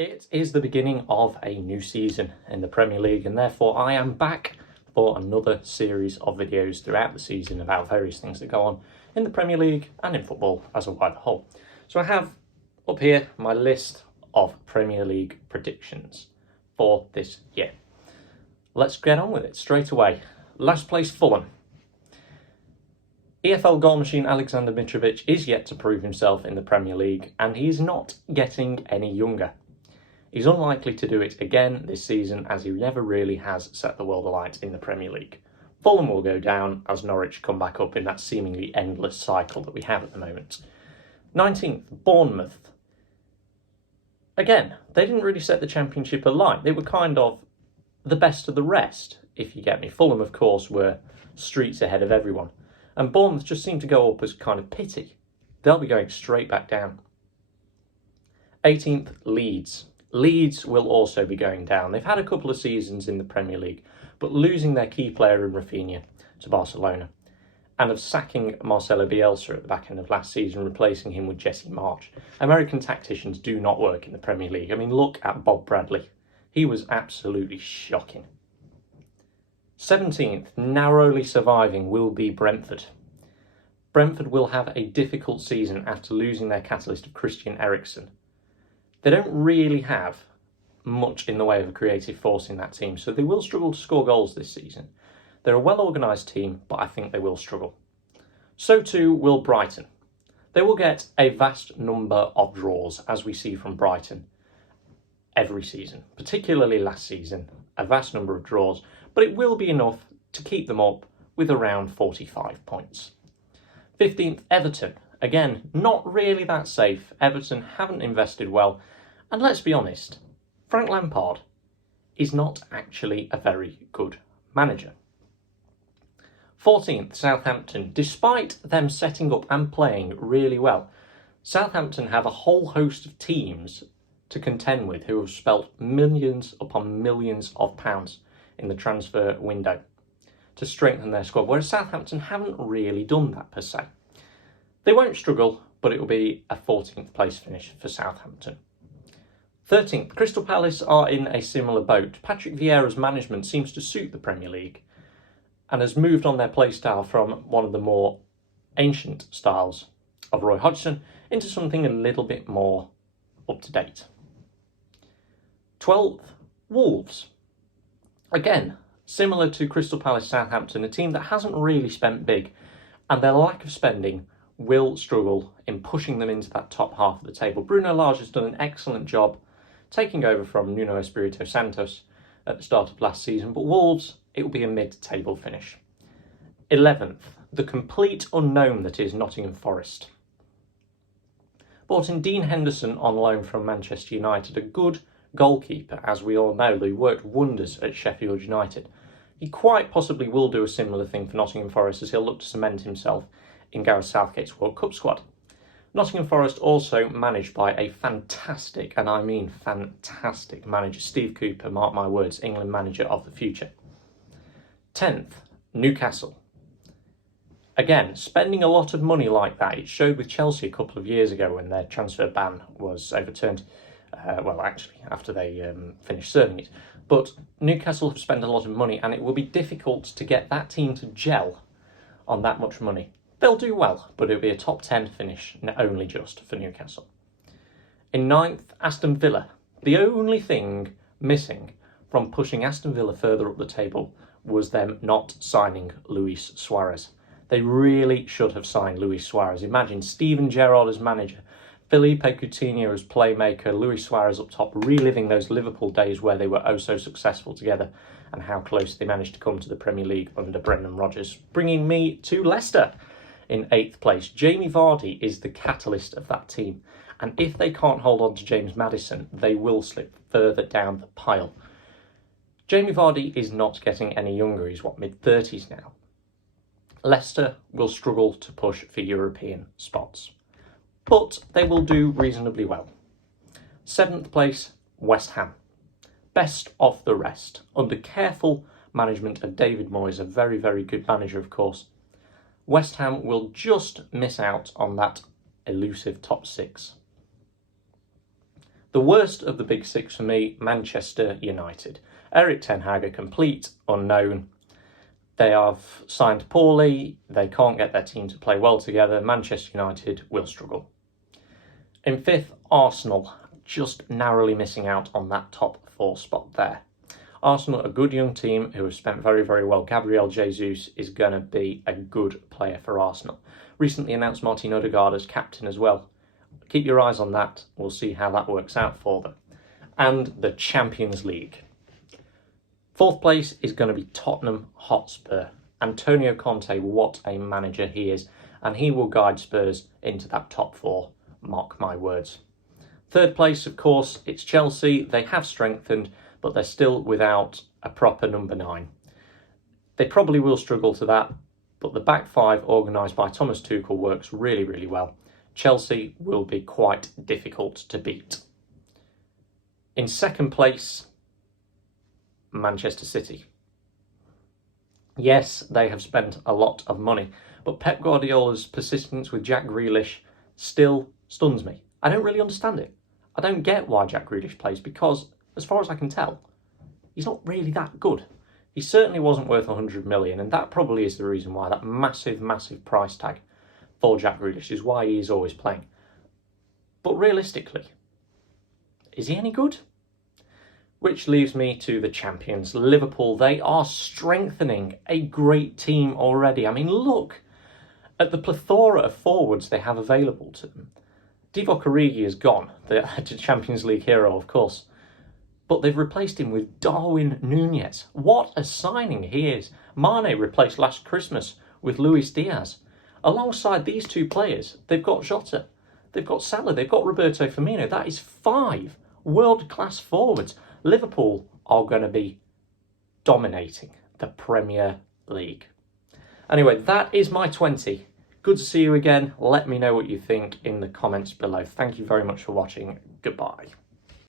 It is the beginning of a new season in the Premier League, and therefore I am back for another series of videos throughout the season about various things that go on in the Premier League and in football as a wider whole. So I have up here my list of Premier League predictions for this year. Let's get on with it straight away. Last place Fulham. EFL goal machine Alexander Mitrovic is yet to prove himself in the Premier League, and he is not getting any younger. He's unlikely to do it again this season, as he never really has set the world alight in the Premier League. Fulham will go down as Norwich come back up in that seemingly endless cycle that we have at the moment. 19th, Bournemouth. Again, they didn't really set the Championship alight. They were kind of the best of the rest, if you get me. Fulham, of course, were streets ahead of everyone. And Bournemouth just seemed to go up as kind of pity. They'll be going straight back down. 18th, Leeds. Leeds will also be going down. They've had a couple of seasons in the Premier League, but losing their key player in Rafinha to Barcelona, and of sacking Marcelo Bielsa at the back end of last season, replacing him with Jesse Marsch. American tacticians do not work in the Premier League. I mean, look at Bob Bradley. He was absolutely shocking. 17th, narrowly surviving, will be Brentford. Brentford will have a difficult season after losing their catalyst of Christian Eriksen. They don't really have much in the way of a creative force in that team, so they will struggle to score goals this season. They're a well-organised team, but I think they will struggle. So too will Brighton. They will get a vast number of draws, as we see from Brighton every season, particularly last season, a vast number of draws, but it will be enough to keep them up with around 45 points. 15th, Everton. Again, not really that safe. Everton haven't invested well. And let's be honest, Frank Lampard is not actually a very good manager. 14th, Southampton. Despite them setting up and playing really well, Southampton have a whole host of teams to contend with who have spent millions upon millions of pounds in the transfer window to strengthen their squad, whereas Southampton haven't really done that per se. They won't struggle, but it will be a 14th place finish for Southampton. 13th, Crystal Palace are in a similar boat. Patrick Vieira's management seems to suit the Premier League and has moved on their play style from one of the more ancient styles of Roy Hodgson into something a little bit more up to date. 12th, Wolves. Again, similar to Crystal Palace, Southampton, a team that hasn't really spent big, and their lack of spending will struggle in pushing them into that top half of the table. Bruno Lage has done an excellent job taking over from Nuno Espirito Santos at the start of last season, but Wolves, it will be a mid-table finish. 11th, the complete unknown that is Nottingham Forest. Bought in Dean Henderson on loan from Manchester United, a good goalkeeper, as we all know. He worked wonders at Sheffield United. He quite possibly will do a similar thing for Nottingham Forest, as he'll look to cement himself in Gareth Southgate's World Cup squad. Nottingham Forest also managed by a fantastic, and I mean fantastic, manager, Steve Cooper, mark my words, England manager of the future. 10th, Newcastle. Again, spending a lot of money like that. It showed with Chelsea a couple of years ago when their transfer ban was overturned. After they finished serving it. But Newcastle have spent a lot of money, and it will be difficult to get that team to gel on that much money. They'll do well, but it'll be a top 10 finish, only just for Newcastle. In 9th, Aston Villa. The only thing missing from pushing Aston Villa further up the table was them not signing Luis Suarez. They really should have signed Luis Suarez. Imagine Steven Gerrard as manager, Felipe Coutinho as playmaker, Luis Suarez up top, reliving those Liverpool days where they were oh so successful together, and how close they managed to come to the Premier League under Brendan Rodgers. Bringing me to Leicester in 8th place. Jamie Vardy is the catalyst of that team, and if they can't hold on to James Maddison, they will slip further down the pile. Jamie Vardy is not getting any younger. He's mid-30s now. Leicester will struggle to push for European spots, but they will do reasonably well. 7th place, West Ham. Best of the rest. Under careful management of David Moyes, a very, very good manager, of course, West Ham will just miss out on that elusive top 6. The worst of the big six for me, Manchester United. Erik ten Hag, a complete unknown. They have signed poorly, they can't get their team to play well together. Manchester United will struggle. In fifth, Arsenal, just narrowly missing out on that top 4 spot there. Arsenal, a good young team who have spent very, very well. Gabriel Jesus is going to be a good player for Arsenal. Recently announced Martin Odegaard as captain as well. Keep your eyes on that. We'll see how that works out for them. And the Champions League. Fourth place is going to be Tottenham Hotspur. Antonio Conte, what a manager he is. And he will guide Spurs into that top 4. Mark my words. Third place, of course, it's Chelsea. They have strengthened, but they're still without a proper number 9. They probably will struggle to that, but the back 5 organised by Thomas Tuchel works really, really well. Chelsea will be quite difficult to beat. In second place, Manchester City. Yes, they have spent a lot of money, but Pep Guardiola's persistence with Jack Grealish still stuns me. I don't really understand it. I don't get why Jack Grealish plays because, as far as I can tell, he's not really that good. He certainly wasn't worth 100 million, and that probably is the reason why that massive, massive price tag for Jack Grealish is why he is always playing. But realistically, is he any good? Which leaves me to the champions, Liverpool. They are strengthening a great team already. I mean, look at the plethora of forwards they have available to them. Divock Origi is gone, the Champions League hero, of course. But they've replaced him with Darwin Núñez. What a signing he is. Mane replaced last Christmas with Luis Diaz. Alongside these 2 players, they've got Jota, they've got Salah, they've got Roberto Firmino. That is 5 world-class forwards. Liverpool are going to be dominating the Premier League. Anyway, that is my 20. Good to see you again. Let me know what you think in the comments below. Thank you very much for watching. Goodbye.